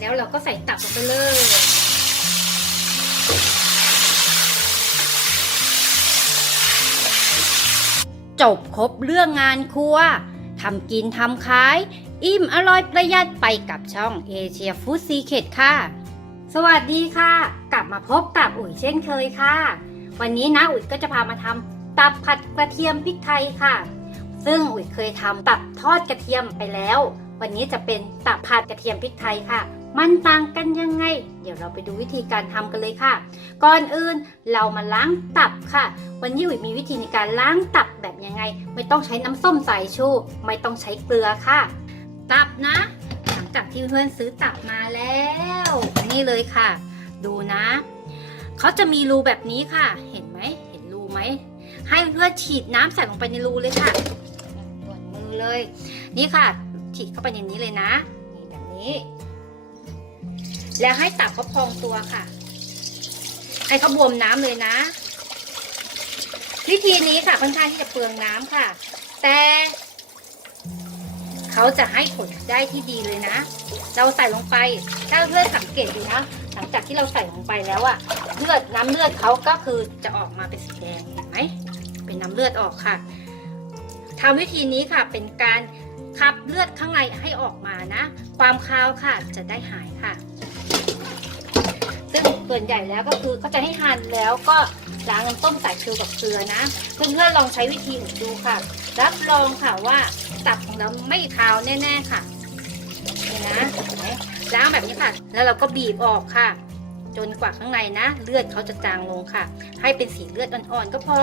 แล้วเราก็ใส่ตับลงไปเลยจบครบเรื่องงานครัวทำกินทำขาย อิ่มอร่อยประหยัดไปกับช่องเอเชียฟู้ดซีเคทค่ะ สวัสดีค่ะ กลับมาพบกับอุ๋ยเช่นเคยค่ะ วันนี้นะอุ๋ยก็จะพามาทำตับผัดกระเทียมพริกไทยค่ะ ซึ่งอุ๋ยเคยทำตับทอดกระเทียมไปแล้ว วันนี้จะเป็นตับผัดกระเทียมพริกไทยค่ะ มันต่างกันยังไง เดี๋ยวเราไปดูวิธีการทำกันเลยค่ะ ก่อนอื่นเรามาล้างตับค่ะ วันนี้อุ๋ยมีวิธีในการล้างตับแบบยังไง ไม่ต้องใช้น้ำส้มสายชู ไม่ต้องใช้เกลือค่ะ ตับนะ หลังจากที่เพื่อนซื้อตับมาแล้ว นี่เลยค่ะ ดูนะเขาจะมีรูแบบนี้ค่ะ เห็นไหมเห็นรูไหมให้เพื่อนฉีดน้ำใส่ลงไปในรูเลยค่ะส่วนมือเลย นี่ค่ะฉีดเข้าไปในนี้เลยนะ นี่แบบนี้ แล้วให้ตับเขาพองตัวค่ะ ให้เขาบวมน้ำเลยนะ วิธีนี้ค่ะค่อนข้างที่จะเปลืองน้ำค่ะ แต่เขาจะให้ผลได้ที่ดีเลยนะ เราใส่ลงไปถ้าเพื่อนสังเกตดูนะหลังจากที่เราใส่ลงไปแล้วอะเลือดน้ำเลือดเขาก็คือจะออกมาเป็นสีแดงเห็นไหมเป็นน้ำเลือดออกค่ะทำวิธีนี้ค่ะเป็นการขับเลือดข้างในให้ออกมานะ ความคาวค่ะจะได้หายค่ะ ซึ่งส่วนใหญ่แล้วก็คือเขาจะให้หั่นแล้วก็ล้างน้ำต้มสายชูกับเกลือนะเพื่อนๆลองใช้วิธีดูค่ะ รับรองค่ะว่าตับของเราไม่คาวแน่ ๆค่ะนี่นะเห็นไหมล้างแบบนี้ค่ะ แล้วเราก็บีบออกค่ะ จนกว่าข้างในนะ เลือดเขาจะจางลงค่ะ ให้เป็นสีเลือดอ่อนๆก็พอ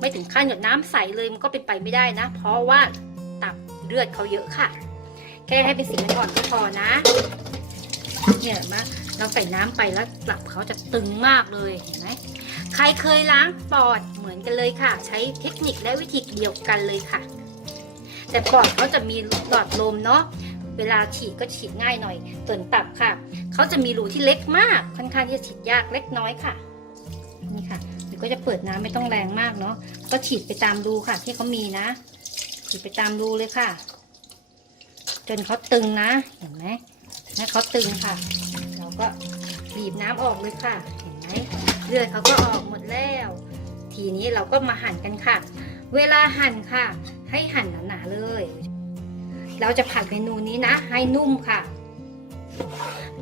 ไม่ถึงขั้นหยดน้ำใสเลยมันก็เป็นไปไม่ได้นะ เพราะว่าตับเลือดเขาเยอะค่ะ แค่ให้เป็นสีอ่อนก็พอนะ เนี่ยเห็นไหม เราใส่น้ำไปแล้วตับเขาจะตึงมากเลยเห็นไหมใครเคยล้างปอดเหมือนกันเลยค่ะ ใช้เทคนิคและวิธีเดียวกันเลยค่ะ แต่ปอดเขาจะมีหลอดลมเนาะเวลาฉีดก็ฉีดง่ายหน่อยส่วนตับค่ะเขาจะมีรูที่เล็กมาก ค่อนข้างที่จะฉีดยากเล็กน้อยค่ะนี่ค่ะหรือก็จะเปิดน้ำไม่ต้องแรงมากเนาะก็ฉีดไปตามรูค่ะ ที่เขามีนะ ฉีดไปตามรูเลยค่ะ จนเขาตึงนะเห็นไหมนะเขาตึงค่ะ ก็บีบน้ำออกเลยค่ะ เห็นไหมเลือดเขาก็ออกหมดแล้ว ทีนี้เราก็มาหั่นกันค่ะ เวลาหั่นค่ะ ให้หั่นหนาๆเลย เราจะผัดเมนูนี้นะ ให้นุ่มค่ะ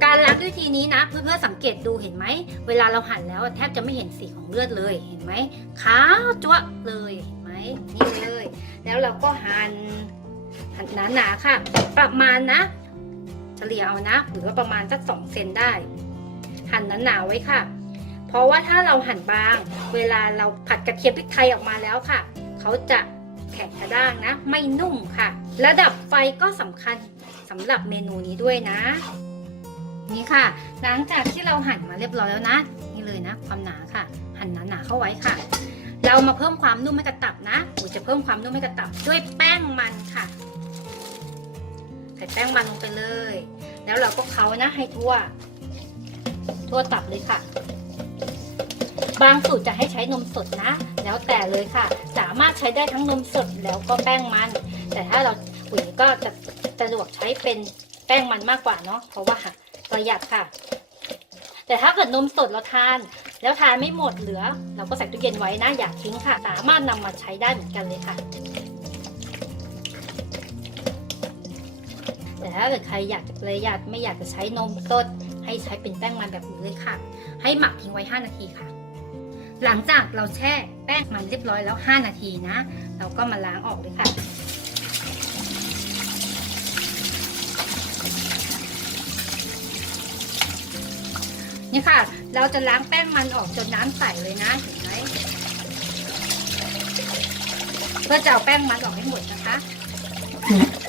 การล้างด้วยทีนี้นะเพื่อนๆสังเกตดูเห็นไหมเวลาเราหั่นแล้วแทบจะไม่เห็นสีของเลือดเลยเห็นไหมขาวจั๊วะเลยเห็นไหมนี่เลย แล้วเราก็หั่นหั่นหนาๆค่ะ ประมาณนะ เฉลี่ยเอานะ หรือว่าประมาณสักสองเซนได้ หั่นหนาๆไว้ค่ะ เพราะว่าถ้าเราหั่นบาง เวลาเราผัดกระเทียมพริกไทยออกมาแล้วค่ะ เขาจะแข็งกระด้างนะ ไม่นุ่มค่ะ ระดับไฟก็สำคัญสำหรับเมนูนี้ด้วยนะ นี่ค่ะ หลังจากที่เราหั่นมาเรียบร้อยแล้วนะ นี่เลยนะ ความหนาค่ะ หั่นหนาๆเข้าไว้ค่ะ เรามาเพิ่มความนุ่มให้กระตับนะอูจะเพิ่มความนุ่มให้กระตับด้วยแป้งมันค่ะ ใส่แป้งมันลงไปเลย แล้วเราก็เคล้านะให้ทั่ว ทั่วตับเลยค่ะ บางสูตรจะให้ใช้นมสดนะ แล้วแต่เลยค่ะ สามารถใช้ได้ทั้งนมสดแล้วก็แป้งมัน แต่ถ้าเราปุ๋ยก็จะสะดวกใช้เป็นแป้งมันมากกว่าเนาะเพราะว่าประหยัดค่ะ แต่ถ้าเกิดนมสดเราทาน แล้วทานไม่หมดเหลือ เราก็ใส่ตู้เย็นไว้นะอย่าทิ้งค่ะ สามารถนำมาใช้ได้เหมือนกันเลยค่ะ แต่ถ้าเกิดใครอยากจะประหยัดไม่อยากจะใช้นมสดให้ใช้เป็นแป้งมันแบบนี้เลยค่ะ ให้หมักทิ้งไว้ 5 นาทีค่ะ หลังจากเราแช่แป้งมันเรียบร้อยแล้ว 5 นาทีนะ เราก็มาล้างออกเลยค่ะนี่ค่ะ เราจะล้างแป้งมันออกจนน้ำใสเลยนะเห็นไหมเพื่อจะเอาแป้งมันออกให้หมดนะคะนี่ค่ะ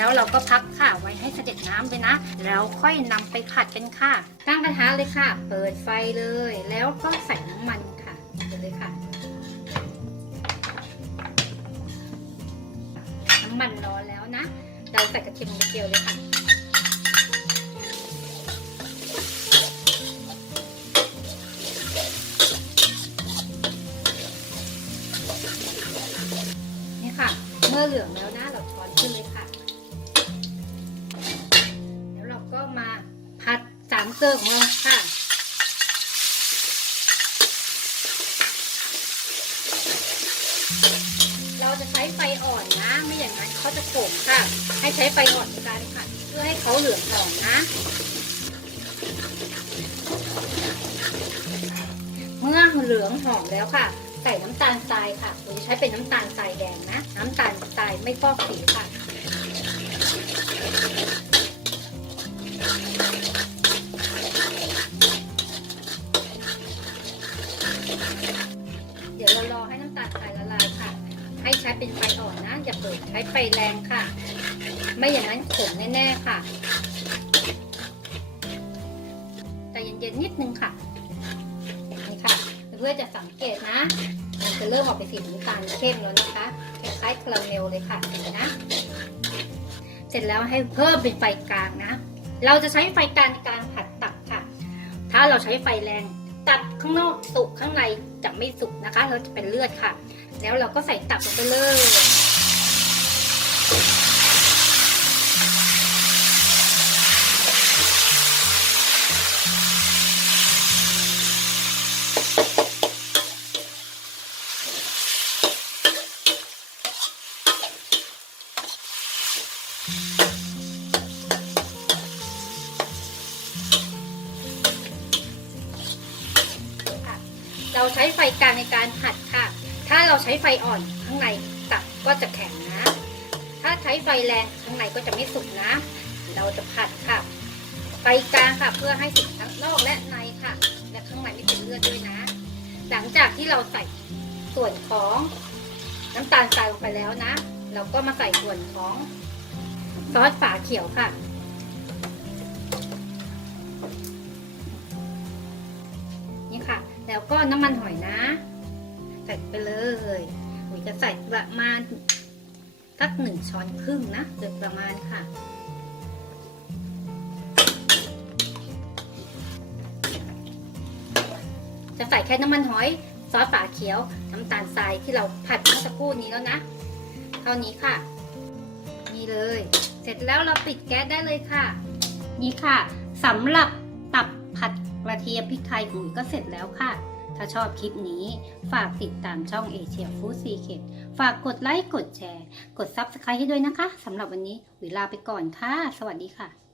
แล้วเราก็พักค่ะไว้ให้เสด็จน้ำเลยนะ แล้วค่อยนำไปผัดกันค่ะ ตั้งกระทะเลยค่ะ เปิดไฟเลย แล้วก็ใส่น้ำมันค่ะไปเลยค่ะ น้ำมันร้อนแล้วนะ เราใส่กระเทียมลงไปเจียวเลยค่ะ นี่ค่ะ เมื่อเหลืองแล้วนะ เราช้อนขึ้นเลยค่ะ เกลือของเราค่ะเราจะใช้ไฟอ่อนนะ ไม่อย่างนั้นเขาจะโขมค่ะ ให้ใช้ไฟอ่อนในการผัดเพื่อให้เขาเหลืองหอมนะ เมื่อเหลืองหอมแล้วค่ะ ใส่น้ำตาลทรายค่ะเราจะใช้เป็นน้ำตาลทรายแดงนะ น้ำตาลทรายไม่ฟอกสีค่ะ ให้น้ำตาลทรายละลายค่ะ ให้ใช้เป็นไฟอ่อนนะ อย่าเปิดใช้ไฟแรงค่ะ ไม่อย่างนั้นขมแน่ๆค่ะใจเย็นๆนิดนึงค่ะนี่ค่ะเพื่อจะสังเกตนะ มันจะเริ่มออกเป็นสีน้ำตาลเข้มแล้วนะคะคล้ายๆคาราเมลเลยค่ะเห็นนะ เสร็จแล้วให้เพิ่มเป็นไฟกลางนะ เราจะใช้ไฟกลางในการผัดตับค่ะ ถ้าเราใช้ไฟแรง ตับข้างนอกสุกข้างในจะไม่สุกนะคะเราจะเป็นเลือดค่ะ แล้วเราก็ใส่ตับลงไปเลย ใช้ไฟอ่อนข้างในตับก็จะแข็งนะ ถ้าใช้ไฟแรงข้างในก็จะไม่สุกนะ เราจะผัดค่ะไฟกลางค่ะเพื่อให้สุกทั้งนอกและในค่ะ และข้างในไม่เป็นเลือดด้วยนะ หลังจากที่เราใส่ส่วนของน้ำตาลทรายลงไปแล้วนะ เราก็มาใส่ส่วนของซอสฝาเขียวค่ะนี่ค่ะ แล้วก็น้ำมันหอยนะ ส่ไปเลยหนูจะใส่ประมาณสักหนึ่งช้อนครึ่งนะโดยประมาณค่ะจะใส่แค่น้ำมันหอยซอสฝาเขียวน้ำตาลทรายที่เราผัดเมื่อสักครู่นี้แล้วนะ เท่านี้ค่ะ นี่เลย เสร็จแล้วเราปิดแก๊สได้เลยค่ะ นี่ค่ะสำหรับตับผัดกระเทียมพริกไทยของหนูก็เสร็จแล้วค่ะ ถ้าชอบคลิปนี้ ฝากติดตามช่องเอเชียฟู้ดซีเคทฝากกดไลค์ กดแชร์ กด Subscribe ให้ด้วยนะคะสำหรับวันนี้วิลาไปก่อนค่ะ สวัสดีค่ะ